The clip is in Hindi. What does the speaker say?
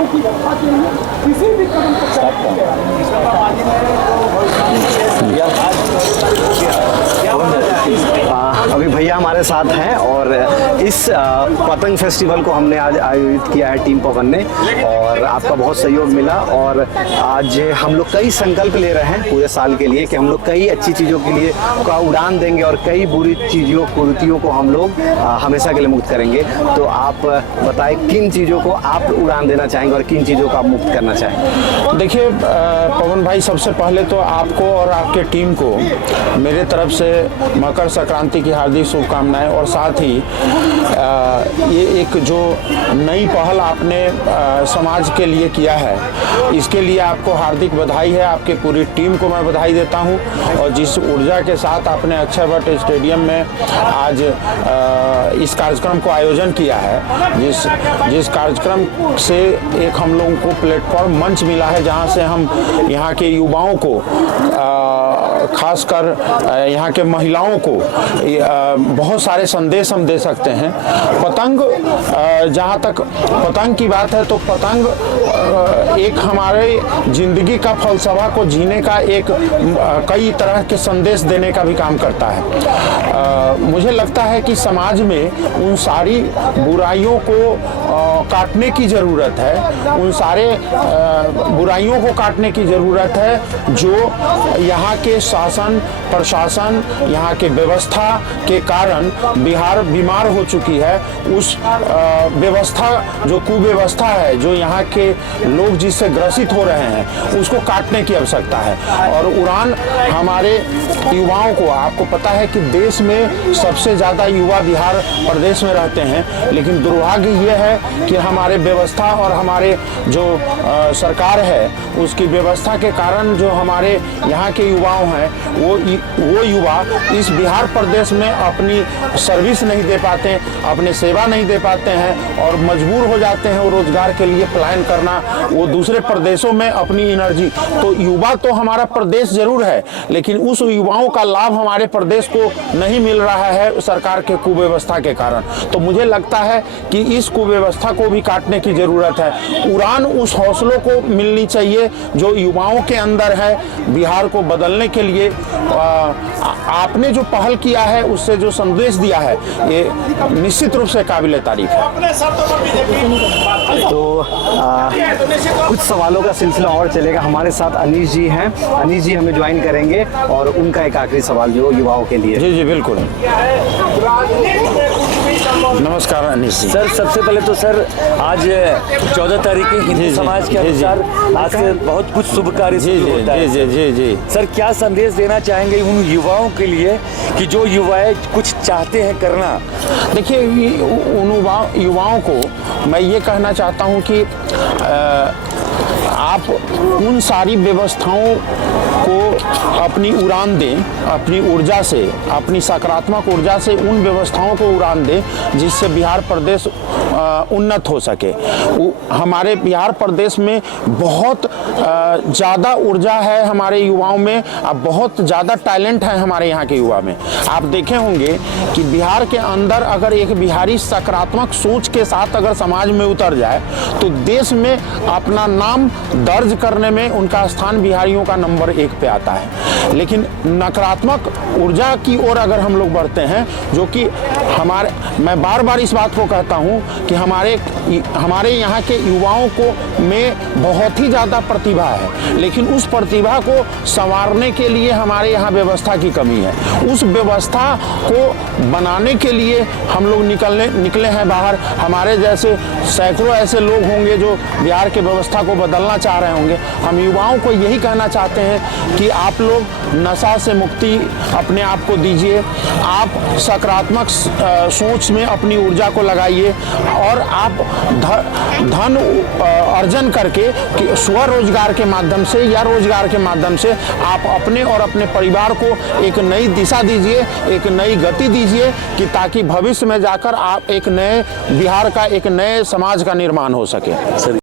समाजों की रक्षा के लिए किसी भी कदम को अभी भैया हमारे साथ हैं और इस पतंग फेस्टिवल को हमने आज आयोजित किया है टीम पवन ने, और आपका बहुत सहयोग मिला। और आज हम लोग कई संकल्प ले रहे हैं पूरे साल के लिए कि हम लोग कई अच्छी चीज़ों के लिए का उड़ान देंगे और कई बुरी चीज़ों कुरीतियों को हम लोग हमेशा के लिए मुक्त करेंगे। तो आप बताएं किन चीज़ों को आप उड़ान देना चाहेंगे और किन चीज़ों को आप मुक्त करना चाहेंगे। देखिए पवन भाई, सबसे पहले तो आपको और आपके टीम को मेरे तरफ से मकर संक्रांति की हार्दिक शुभकामनाएं, और साथ ही ये एक जो नई पहल आपने समाज के लिए किया है, इसके लिए आपको हार्दिक बधाई है। आपके पूरी टीम को मैं बधाई देता हूं। और जिस ऊर्जा के साथ आपने अक्षय वट स्टेडियम में आज इस कार्यक्रम को आयोजन किया है, जिस कार्यक्रम से एक हम लोगों को प्लेटफॉर्म मंच मिला है, जहां से हम यहाँ के युवाओं को, खासकर यहाँ के महिलाओं को बहुत सारे संदेश हम दे सकते हैं। पतंग, जहाँ तक पतंग की बात है, तो पतंग एक हमारे जिंदगी का फलसफा को जीने का एक कई तरह के संदेश देने का भी काम करता है। मुझे लगता है कि समाज में उन सारी बुराइयों को काटने की ज़रूरत है, उन सारे बुराइयों को काटने की ज़रूरत है जो यहाँ के शासन प्रशासन, यहाँ के व्यवस्था के कारण बिहार बीमार हो चुकी है। उस व्यवस्था, जो कुव्यवस्था है, जो यहाँ के लोग जिससे ग्रसित हो रहे हैं, उसको काटने की आवश्यकता है। और उड़ान हमारे युवाओं को, आपको पता है कि देश में सबसे ज़्यादा युवा बिहार प्रदेश में रहते हैं, लेकिन दुर्भाग्य ये है कि हमारे व्यवस्था और हमारे जो सरकार है, उसकी व्यवस्था के कारण जो हमारे यहाँ के युवाओं हैं, वो युवा इस बिहार प्रदेश में अपनी सर्विस नहीं दे पाते, अपने सेवा नहीं दे पाते हैं और मजबूर हो जाते हैं वो रोजगार के लिए पलायन करना, वो दूसरे प्रदेशों में अपनी एनर्जी। तो युवा तो हमारा प्रदेश जरूर है, लेकिन उस युवाओं का लाभ हमारे प्रदेश को नहीं मिल रहा है सरकार के कुव्यवस्था के कारण। तो मुझे लगता है कि इस कुव्यवस्था को भी काटने की जरूरत है। उड़ान उस हौसलों को मिलनी चाहिए जो युवाओं के अंदर है। बिहार को बदलने के लिए आपने जो पहल किया है, उससे जो संदेश दिया है, ये निश्चित रूप से काबिल तारीफ है। तो कुछ सवालों का सिलसिला और चलेगा। हमारे साथ अनीश जी हैं, अनीश जी हमें ज्वाइन करेंगे और उनका एक आखिरी सवाल जो युवाओं के लिए। जी जी बिल्कुल। नमस्कार अनीश जी। सर, सबसे पहले तो सर आज 14 तारीख की हिंदू समाज के अनुसार आज से बहुत कुछ शुभ कार्य शुरू होता है। जी जी जी। सर, क्या संदेश देना चाहेंगे उन युवाओं के लिए कि जो युवाएं कुछ चाहते हैं करना? देखिए, उन युवाओं को मैं ये कहना चाहता हूँ कि आप उन सारी व्यवस्थाओं को अपनी उड़ान दें, अपनी ऊर्जा से, अपनी सकारात्मक ऊर्जा से उन व्यवस्थाओं को उड़ान दें जिससे बिहार प्रदेश उन्नत हो सके। हमारे बिहार प्रदेश में बहुत ज़्यादा ऊर्जा है हमारे युवाओं में, अब बहुत ज़्यादा टैलेंट है हमारे यहाँ के युवा में। आप देखे होंगे कि बिहार के अंदर अगर एक बिहारी सकारात्मक सोच के साथ अगर समाज में उतर जाए तो देश में अपना नाम दर्ज करने में उनका स्थान बिहारियों का नंबर 1 पे आता है। लेकिन नकारात्मक ऊर्जा की ओर अगर हम लोग बढ़ते हैं, जो कि मैं बार बार इस बात को कहता हूँ कि हमारे यहाँ के युवाओं को में बहुत ही ज़्यादा प्रतिभा है, लेकिन उस प्रतिभा को संवारने के लिए हमारे यहाँ व्यवस्था की कमी है। उस व्यवस्था को बनाने के लिए हम लोग निकले हैं बाहर। हमारे जैसे सैकड़ों ऐसे लोग होंगे जो बिहार के व्यवस्था को बदलना चाह रहे होंगे। हम युवाओं को यही कहना चाहते हैं कि आप लोग नशा से मुक्ति अपने आप को दीजिए, आप सकारात्मक सोच में अपनी ऊर्जा को लगाइए और आप धन अर्जन करके स्वरोजगार के माध्यम से या रोजगार के माध्यम से आप अपने और अपने परिवार को एक नई दिशा दीजिए, एक नई गति दीजिए, कि ताकि भविष्य में जाकर आप एक नए बिहार का, एक नए समाज का निर्माण हो सके।